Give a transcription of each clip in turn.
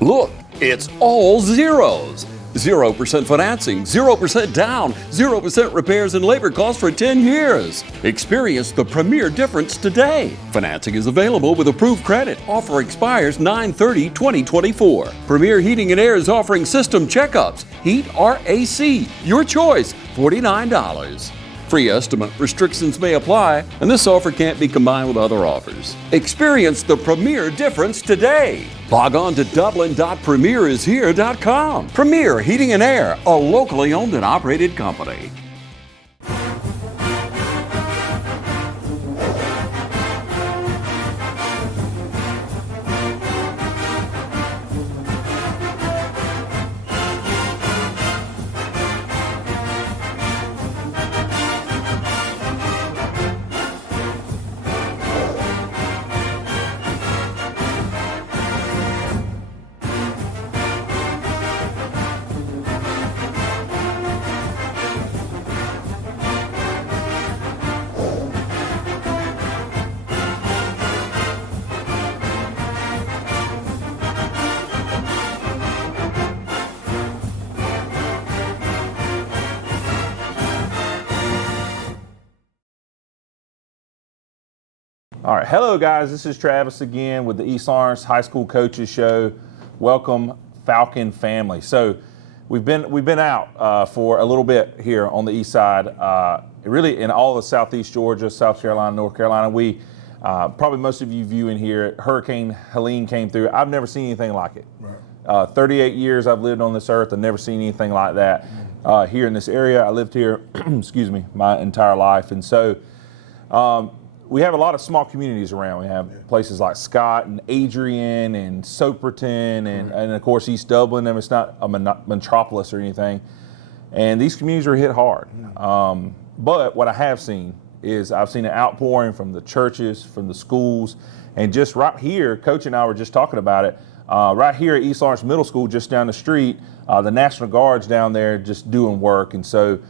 Look, it's all zeros. 0% financing, 0% down, 0% repairs and labor costs for 10 years. Experience the premier difference today. Financing is available with approved credit. Offer expires 9/30/2024. Premier Heating and Air is offering system checkups. Heat or AC, your choice, $49. Free estimate restrictions may apply, and this offer can't be combined with other offers. Experience the premier difference today. Log on to dublin.premierishere.com. Premier Heating and Air, a locally owned and operated company. All right, hello guys, this is Travis again with the East Lawrence High School Coaches Show. Welcome, Falcon family. So we've been out for a little bit here on the east side, really in all of Southeast Georgia, South Carolina, North Carolina. We probably most of you viewing here, Hurricane Helene came through. I've never seen anything like it. Right. 38 years I've lived on this earth. I've never seen anything like that here in this area. I lived here, excuse me, my entire life, and so. We have a lot of small communities around. We have places like Scott and Adrian and Soperton and of course East Dublin. I mean, it's not a metropolis or anything. And these communities are hit hard. But what I have seen is I've seen an outpouring from the churches, from the schools, and just right here, Coach and I were just talking about it, right here at East Lawrence Middle School, just down the street, the National Guard's down there just doing work. And so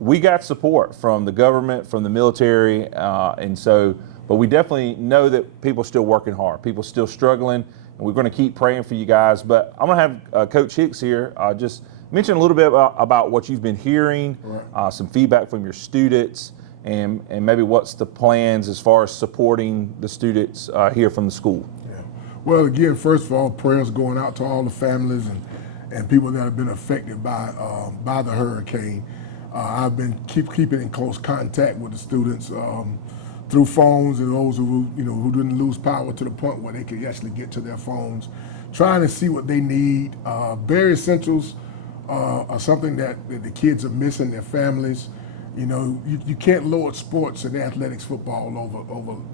we got support from the government, from the military, but we definitely know that people are still working hard. People are still struggling, and we're going to keep praying for you guys. But I'm going to have Coach Hicks here just mention a little bit about what you've been hearing, some feedback from your students, and maybe what's the plans as far as supporting the students here from the school. Yeah. Well, again, first of all, prayers going out to all the families and people that have been affected by the hurricane. I've been keeping in close contact with the students through phones and those who didn't lose power to the point where they could actually get to their phones, trying to see what they need. Bare essentials are something that the kids are missing, their families. You know, you can't load sports and athletics football over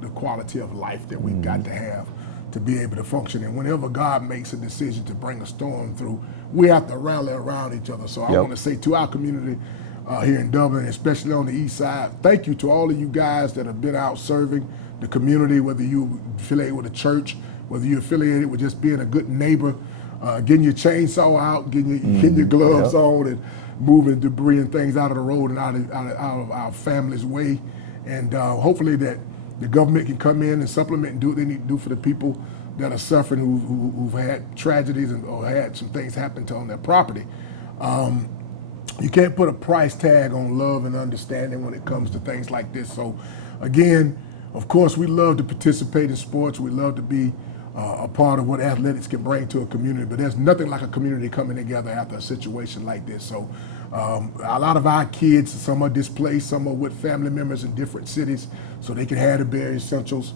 the quality of life that we've got to have to be able to function. And whenever God makes a decision to bring a storm through, we have to rally around each other. So I want to say to our community, here in Dublin, especially on the east side, thank you to all of you guys that have been out serving the community, whether you affiliate with a church, whether you're affiliated with just being a good neighbor, getting your chainsaw out, getting your gloves on, and moving debris and things out of the road and out of our family's way. And hopefully that the government can come in and supplement and do what they need to do for the people that are suffering, who've had tragedies or had some things happen to on their property. You can't put a price tag on love and understanding when it comes to things like this. So again, of course, we love to participate in sports. We love to be a part of what athletics can bring to a community, but there's nothing like a community coming together after a situation like this. So a lot of our kids, some are displaced, some are with family members in different cities, so they can have the bare essentials.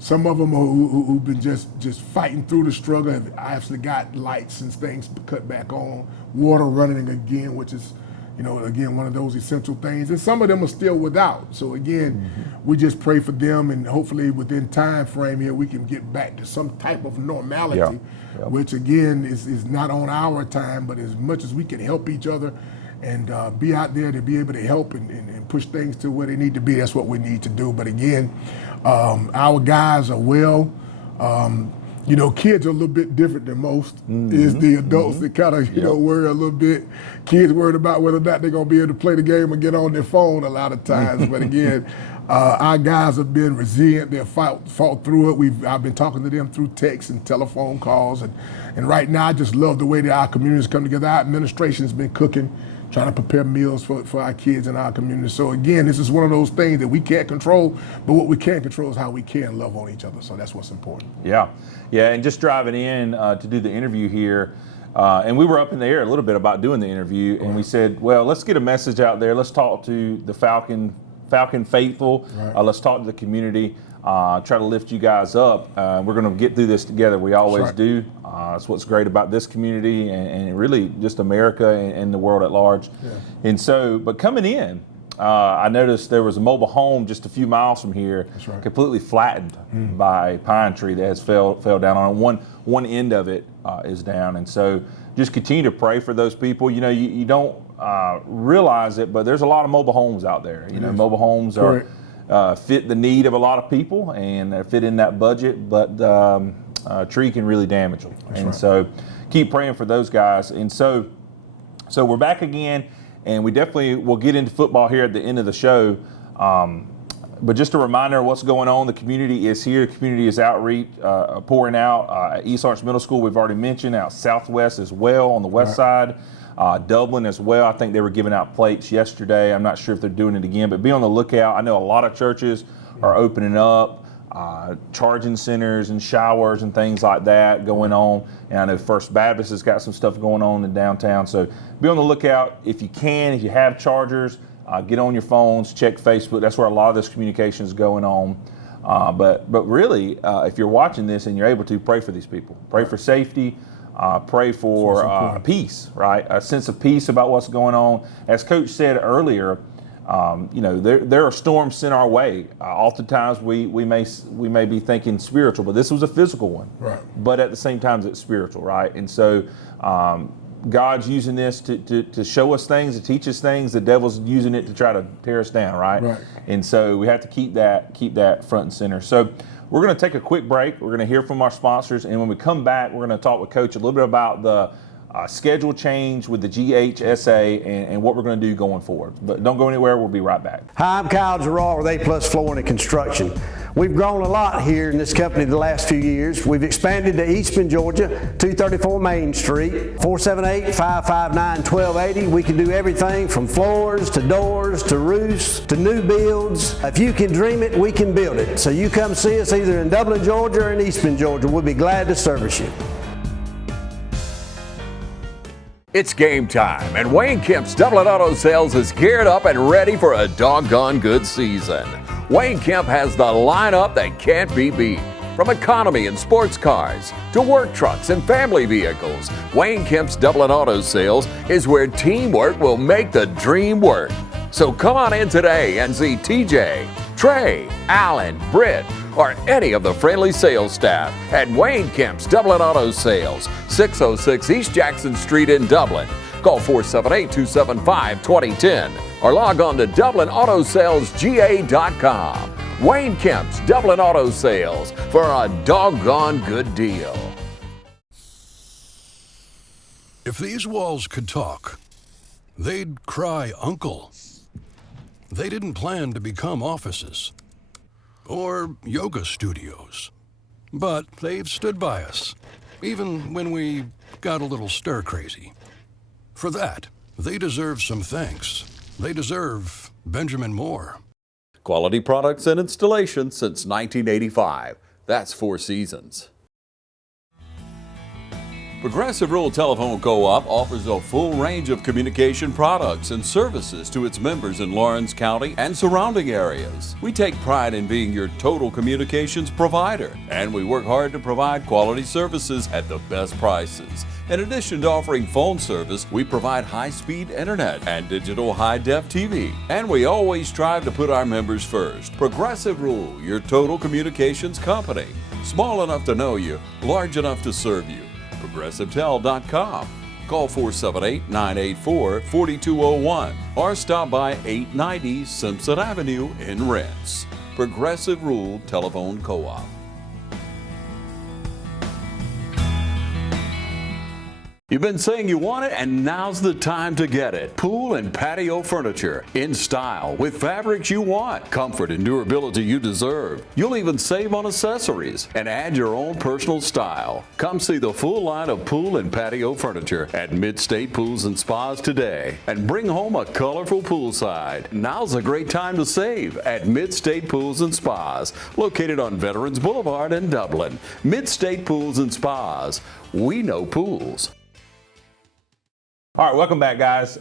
Some of them who've been just fighting through the struggle have actually got lights and things cut back on, water running again, which is, again, one of those essential things. And some of them are still without. So again, we just pray for them, and hopefully within time frame here, we can get back to some type of normality, which again is not on our time, but as much as we can help each other and be out there to be able to help and push things to where they need to be, that's what we need to do. But again, our guys are well. you know, kids are a little bit different than most. It's the adults that kind of, you know, worry a little bit. Kids worried about whether or not they're going to be able to play the game and get on their phone a lot of times. But again, our guys have been resilient. They've fought through it. I've been talking to them through text and telephone calls. And right now, I just love the way that our communities come together. Our administration's been cooking, trying to prepare meals for our kids in our community. So again, this is one of those things that we can't control, but what we can control is how we can love on each other. So that's what's important. Yeah, and just driving in to do the interview here, and we were up in the air a little bit about doing the interview, and we said, well, let's get a message out there. Let's talk to the Falcon faithful. Right. Let's talk to the community. Try to lift you guys up. We're going to get through this together. We always do. That's what's great about this community and really just America and the world at large. Yeah. And so, but coming in, I noticed there was a mobile home just a few miles from here, completely flattened by a pine tree that has fell down on it. One end of it is down. And so just continue to pray for those people. You know, you don't realize it, but there's a lot of mobile homes out there. You know, mobile homes are fit the need of a lot of people and fit in that budget, but a tree can really damage them. So keep praying for those guys. And so we're back again, and we definitely will get into football here at the end of the show. But just a reminder of what's going on. The community is here. The community is outreach, pouring out at East Orange Middle School. We've already mentioned out Southwest as well on the west side. Dublin as well. I think they were giving out plates yesterday. I'm not sure if they're doing it again, but be on the lookout. I know a lot of churches are opening up, charging centers and showers and things like that going on. And I know First Baptist has got some stuff going on in downtown. So be on the lookout if you can. If you have chargers, get on your phones, check Facebook. That's where a lot of this communication is going on. But really, if you're watching this and you're able to, pray for these people. Pray for safety. Pray for peace, right? A sense of peace about what's going on. As Coach said earlier, you know, there are storms sent our way. Oftentimes we may be thinking spiritual, but this was a physical one. Right. But at the same time, it's spiritual, right? And so God's using this to show us things, to teach us things. The devil's using it to try to tear us down, right? Right. And so we have to keep that front and center. So we're going to take a quick break. We're going to hear from our sponsors, and when we come back, we're going to talk with Coach a little bit about the schedule change with the GHSA and what we're going to do going forward. But don't go anywhere. We'll be right back. Hi, I'm Kyle Gerard with A+ Flooring and Construction. We've grown a lot here in this company the last few years. We've expanded to Eastman, Georgia, 234 Main Street, 478-559-1280. We can do everything from floors to doors to roofs to new builds. If you can dream it, we can build it. So you come see us either in Dublin, Georgia or in Eastman, Georgia. We'll be glad to service you. It's game time, and Wayne Kemp's Dublin Auto Sales is geared up and ready for a doggone good season. Wayne Kemp has the lineup that can't be beat. From economy and sports cars to work trucks and family vehicles, Wayne Kemp's Dublin Auto Sales is where teamwork will make the dream work. So come on in today and see TJ, Trey, Alan, Britt, or any of the friendly sales staff at Wayne Kemp's Dublin Auto Sales, 606 East Jackson Street in Dublin. Call 478-275-2010 or log on to DublinAutoSalesGA.com. Wayne Kemp's Dublin Auto Sales for a doggone good deal. If these walls could talk, they'd cry uncle. They didn't plan to become offices or yoga studios, but they've stood by us, even when we got a little stir-crazy. For that, they deserve some thanks. They deserve Benjamin Moore. Quality products and installation since 1985. That's 4 seasons. Progressive Rural Telephone Co-op offers a full range of communication products and services to its members in Lawrence County and surrounding areas. We take pride in being your total communications provider, and we work hard to provide quality services at the best prices. In addition to offering phone service, we provide high-speed internet and digital high-def TV. And we always strive to put our members first. Progressive Rural, your total communications company. Small enough to know you, large enough to serve you. ProgressiveTel.com. Call 478-984-4201 or stop by 890 Simpson Avenue in Renss. Progressive Rural Telephone Co-op. You've been saying you want it, and now's the time to get it. Pool and patio furniture in style with fabrics you want, comfort and durability you deserve. You'll even save on accessories and add your own personal style. Come see the full line of pool and patio furniture at Mid-State Pools and Spas today and bring home a colorful poolside. Now's a great time to save at Mid-State Pools and Spas, located on Veterans Boulevard in Dublin. Mid-State Pools and Spas. We know pools. All right, welcome back, guys.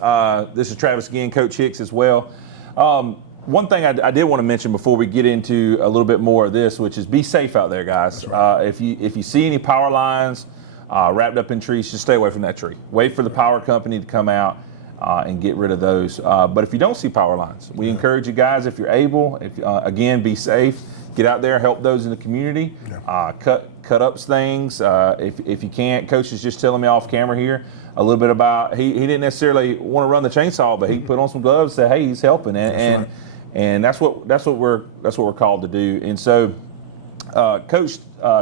This is Travis again, Coach Hicks as well. One thing I did want to mention before we get into a little bit more of this, which is be safe out there, guys. Right. If you see any power lines wrapped up in trees, just stay away from that tree. Wait for the power company to come out and get rid of those. But if you don't see power lines, we encourage you guys, if you're able, again, be safe. Get out there, help those in the community. Cut up things. If you can't, Coach is just telling me off camera here a little bit about he didn't necessarily want to run the chainsaw, but he put on some gloves, said, hey, he's helping, and that's what we're called to do. And so, Coach,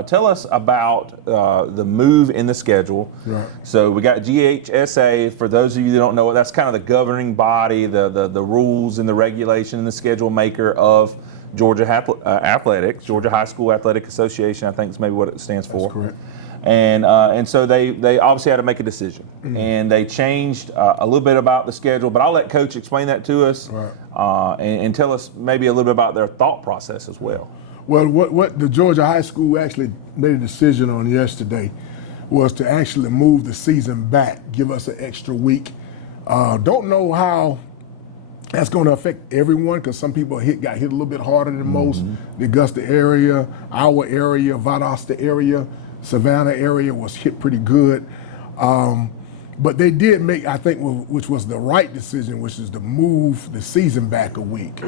tell us about the move in the schedule. Right. So we got GHSA. For those of you that don't know it, that's kind of the governing body, the rules and the regulation and the schedule maker of Georgia Athletics, Georgia High School Athletic Association, I think is maybe what it stands for. That's correct. And so they obviously had to make a decision, and they changed a little bit about the schedule. But I'll let Coach explain that to us, right. And tell us maybe a little bit about their thought process as well. Well, what the Georgia High School actually made a decision on yesterday was to actually move the season back, give us an extra week. Don't know how that's going to affect everyone, because some people got hit a little bit harder than most. The Augusta area, our area, Valdosta area, Savannah area was hit pretty good. But they did make, I think, which was the right decision, which is to move the season back a week.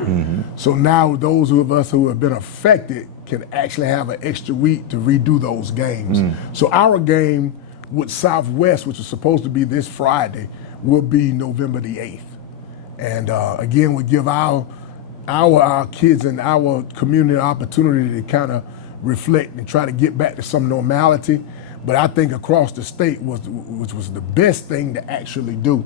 So now those of us who have been affected can actually have an extra week to redo those games. So our game with Southwest, which is supposed to be this Friday, will be November the 8th. And again, we give our kids and our community an opportunity to kind of reflect and try to get back to some normality. But I think across the state which was the best thing to actually do,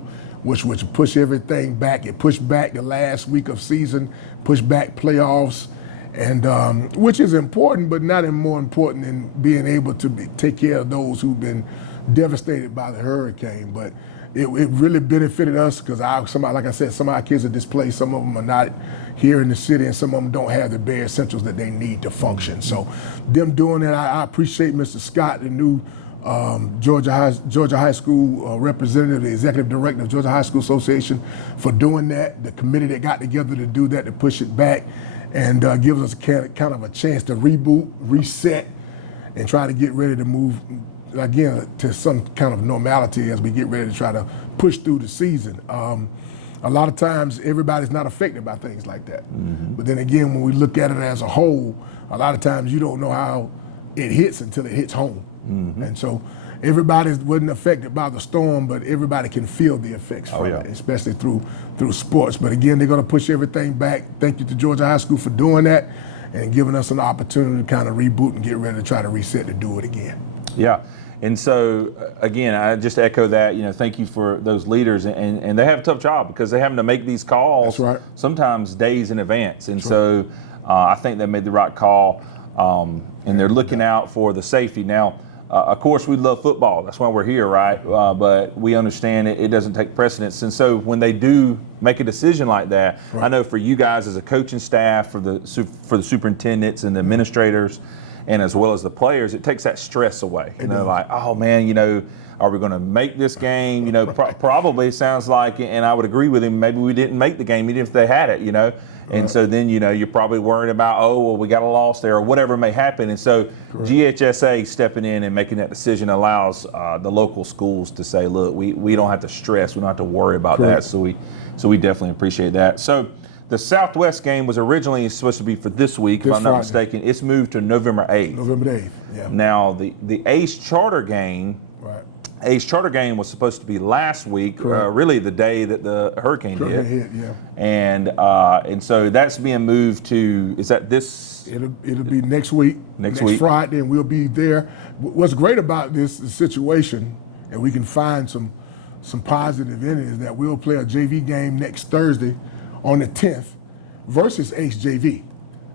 which was to push everything back. It pushed back the last week of season, pushed back playoffs, and which is important, but not more important than being able to take care of those who've been devastated by the hurricane. But it really benefited us because like I said, some of our kids are displaced, some of them are not here in the city, and some of them don't have the bare essentials that they need to function. So them doing that, I appreciate Mr. Scott, the new Georgia High School representative, the executive director of Georgia High School Association, for doing that, the committee that got together to do that, to push it back, and gives us kind of a chance to reboot, reset, and try to get ready to move again to some kind of normality as we get ready to try to push through the season. A lot of times everybody's not affected by things like that. But then again, when we look at it as a whole, a lot of times you don't know how it hits until it hits home. And so everybody wasn't affected by the storm, but everybody can feel the effects from it, especially through sports. But again, they're gonna push everything back. Thank you to Georgia High School for doing that and giving us an opportunity to kind of reboot and get ready to try to reset to do it again. Yeah. And so, again, I just echo that, thank you for those leaders. And they have a tough job because they're having to make these calls sometimes days in advance. And so I think they made the right call, and they're looking out for the safety. Now, of course, we love football. That's why we're here, right? But we understand it doesn't take precedence. And so when they do make a decision like that, I know for you guys as a coaching staff, for the superintendents and the administrators, and as well as the players, it takes that stress away. Like, oh man, are we going to make this game? Probably sounds like, and I would agree with him, maybe we didn't make the game even if they had it, And so then, you're probably worried about, oh, well, we got a loss there or whatever may happen. And so GHSA stepping in and making that decision allows the local schools to say, look, we don't have to stress. We don't have to worry about that. So we definitely appreciate that. So the Southwest game was originally supposed to be for this week, if I'm not mistaken. It's moved to November 8th. November 8th, yeah. Now, the Ace Charter game, was supposed to be last week, really the day that the hurricane hit. And so that's being moved to, is that this? It'll be next week. Next week. Friday, and we'll be there. What's great about this situation, and we can find some positive in it, is that we'll play a JV game next Thursday on the 10th versus Ace JV.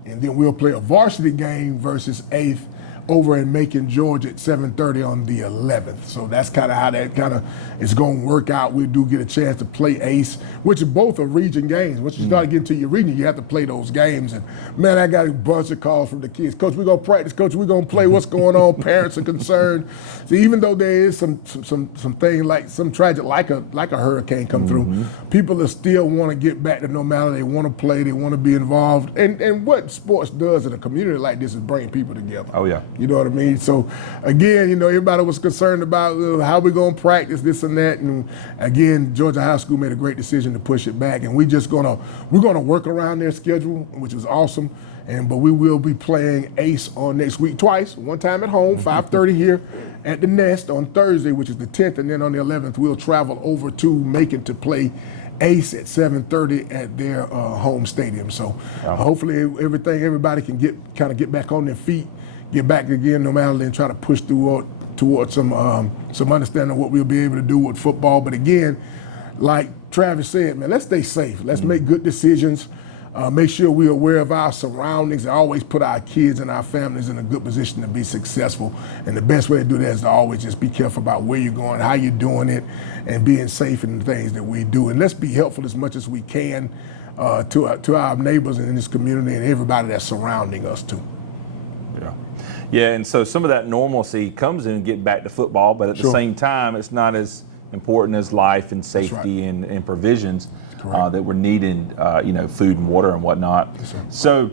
And then we'll play a varsity game versus 8th over in Macon, Georgia at 7:30 on the 11th. So that's kind of how that kind of is going to work out. We do get a chance to play Ace, which are both are region games. Once you start getting to your region, you have to play those games. And man, I got a bunch of calls from the kids. Coach, we're going to practice. Coach, we're going to play. What's going on? Parents are concerned. So even though there is some thing like some tragic, like a hurricane come through, people are still want to get back to normality. They want to play. They want to be involved. And what sports does in a community like this is bring people together. Oh, yeah. You know what I mean? So, again, everybody was concerned about how we're going to practice this and that. And, again, Georgia High School made a great decision to push it back. And we're going to work around their schedule, which is awesome. But we will be playing Ace on next week twice, one time at home, 5:30 here at the Nest on Thursday, which is the 10th. And then on the 11th, we'll travel over to Macon to play Ace at 7:30 at their home stadium. So hopefully everybody can get back on their feet, get back again normality, and try to push towards some understanding of what we'll be able to do with football. But again, like Travis said, man, let's stay safe. Let's make good decisions. Make sure we're aware of our surroundings and always put our kids and our families in a good position to be successful. And the best way to do that is to always just be careful about where you're going, how you're doing it, and being safe in the things that we do. And let's be helpful as much as we can to our neighbors in this community and everybody that's surrounding us too. Yeah, and so some of that normalcy comes in getting back to football, but at the same time, it's not as important as life and safety and provisions that we're needing, food and water and whatnot. So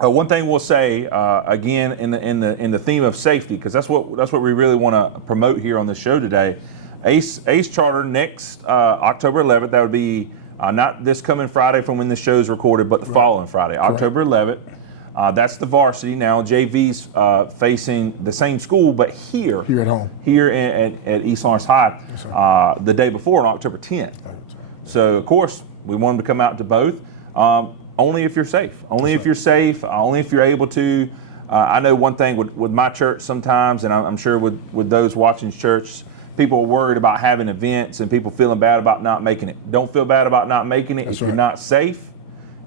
one thing we'll say again in the theme of safety, because that's what we really want to promote here on the show today. Ace Charter next October 11th. That would be not this coming Friday from when the show is recorded, but the following Friday, October 11th. That's the varsity. Now JV's facing the same school, but here at home, here at East Lawrence High, the day before on October 10th. So of course we want them to come out to both. Only if you're safe. Only if you're safe. Only if you're able to. I know one thing with my church sometimes, and I'm sure with those watching church, people are worried about having events and people feeling bad about not making it. Don't feel bad about not making it if you're not safe,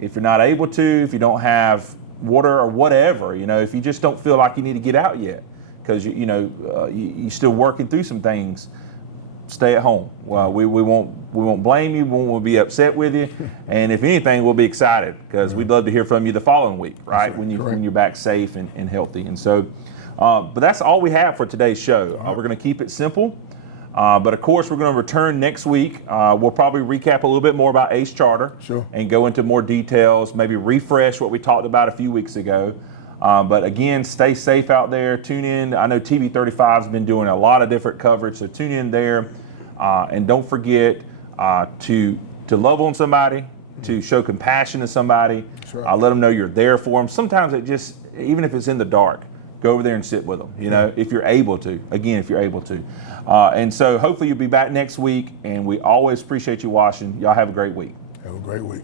if you're not able to, if you don't have water or whatever, if you just don't feel like you need to get out yet because you're still working through some things, stay at home. Well, we won't blame you, we won't be upset with you, and if anything, we'll be excited because we'd love to hear from you the following week, right? When you're back safe and healthy. And so, but that's all we have for today's show. We're going to keep it simple. But of course, we're going to return next week. We'll probably recap a little bit more about Ace Charter and go into more details, maybe refresh what we talked about a few weeks ago. But again, stay safe out there. Tune in. I know TV 35 has been doing a lot of different coverage, so tune in there. And don't forget to love on somebody, to show compassion to somebody. Let them know you're there for them. Sometimes even if it's in the dark, go over there and sit with them, if you're able to. Again, if you're able to. And so hopefully you'll be back next week, and we always appreciate you watching. Y'all have a great week. Have a great week.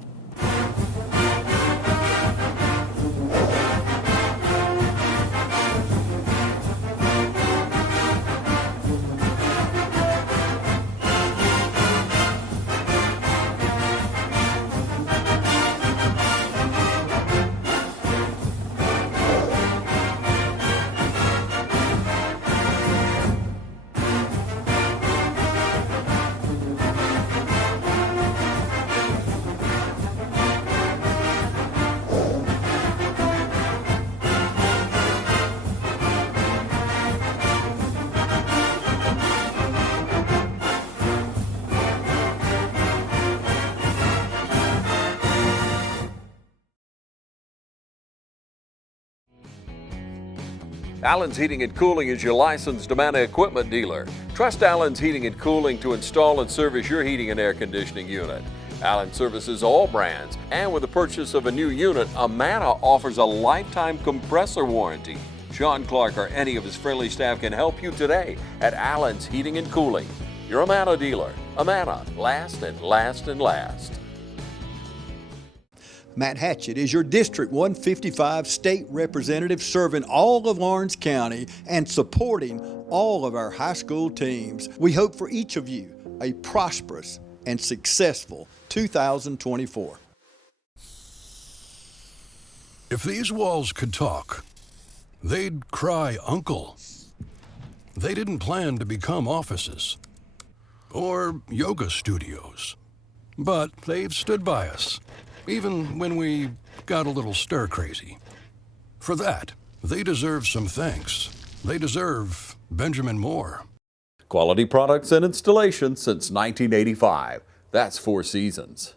Allen's Heating and Cooling is your licensed Amana equipment dealer. Trust Allen's Heating and Cooling to install and service your heating and air conditioning unit. Allen services all brands, and with the purchase of a new unit, Amana offers a lifetime compressor warranty. Sean Clark or any of his friendly staff can help you today at Allen's Heating and Cooling. Your Amana dealer. Amana, last and last and last. Matt Hatchett is your District 155 state representative serving all of Orange County and supporting all of our high school teams, we hope for each of you a prosperous and successful 2024. If these walls could talk, they'd cry uncle. They didn't plan to become offices or yoga studios, but they've stood by us, even when we got a little stir-crazy. For that, they deserve some thanks. They deserve Benjamin Moore. Quality products and installation since 1985. That's 4 Seasons.